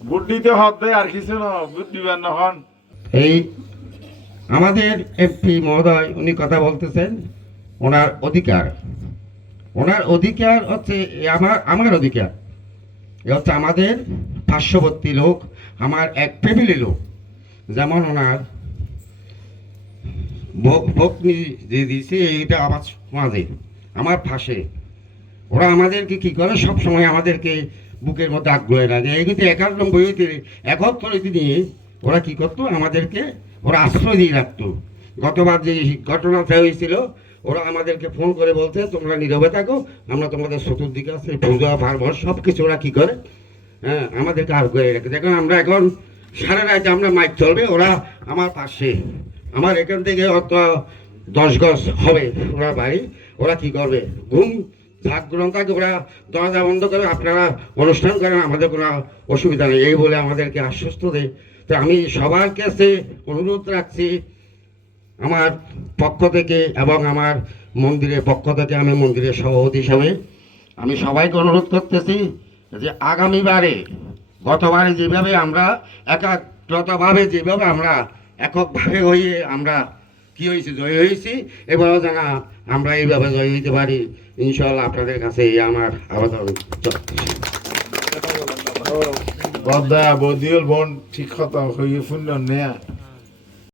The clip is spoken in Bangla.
ভোট দিতে হবে আর কিছু না, ভোট দিবেন না হন। এই আমাদের এমপি মহোদয় উনি কথা বলতেছেন ওনার অধিকার, ওনার অধিকার হচ্ছে আমার আমার অধিকার। এ হচ্ছে আমাদের পার্শ্ববর্তী লোক, আমার এক ফ্যামিলি লোক, যেমন ওনার ভগ্নি যে দিয়েছে এইটা আমার মাঝে আমার পাশে। ওরা আমাদেরকে কি করে, সব সময় আমাদেরকে বুকের মধ্যে আগ্রহ লাগে। এই কিন্তু 91 নিয়ে ওরা কি করতো, আমাদেরকে ওরা আশ্রয় দিয়ে রাখতো। গতবার যে ঘটনাটা হয়েছিল, ওরা আমাদেরকে ফোন করে বলছে তোমরা নীরবে থাকো, আমরা তোমাদের চতুর্দিকে আছে পূজা পার্বণ সব কিছু ওরা কী করে, হ্যাঁ আমাদেরকে আর করে রাখে। দেখুন আমরা এখন সারা রাত আমরা মাইক চলবে, ওরা আমার পাশে, আমার এখান থেকে অত 10 গজ হবে ওরা বাড়ি। ওরা কি করবে, ঘুম জাগরণ থাকে, ওরা দরজা বন্ধ করে আপনারা অনুষ্ঠান করেন, আমাদের কোনো অসুবিধা নেই এই বলে আমাদেরকে আশ্বস্ত দেয়। তো আমি সবার কাছে অনুরোধ রাখছি আমার পক্ষ থেকে এবং আমার মন্দিরের পক্ষ থেকে, আমি মন্দিরের সভাপতি হিসাবে আমি সবাইকে অনুরোধ করতেছি যে আগামীবারে গতবারে যেভাবে আমরা একাগ্রতাভাবে যেভাবে আমরা এককভাবে হয়ে আমরা কি হয়েছি, জয় হয়েছি, এবারও যেন আমরা এইভাবে জয় হইতে পারি ইনশাল্লাহ। আপনাদের কাছে এই আমার আবেদন। বদা বদিউল বোন ঠিক কথা হয়ে শুনল নেয়া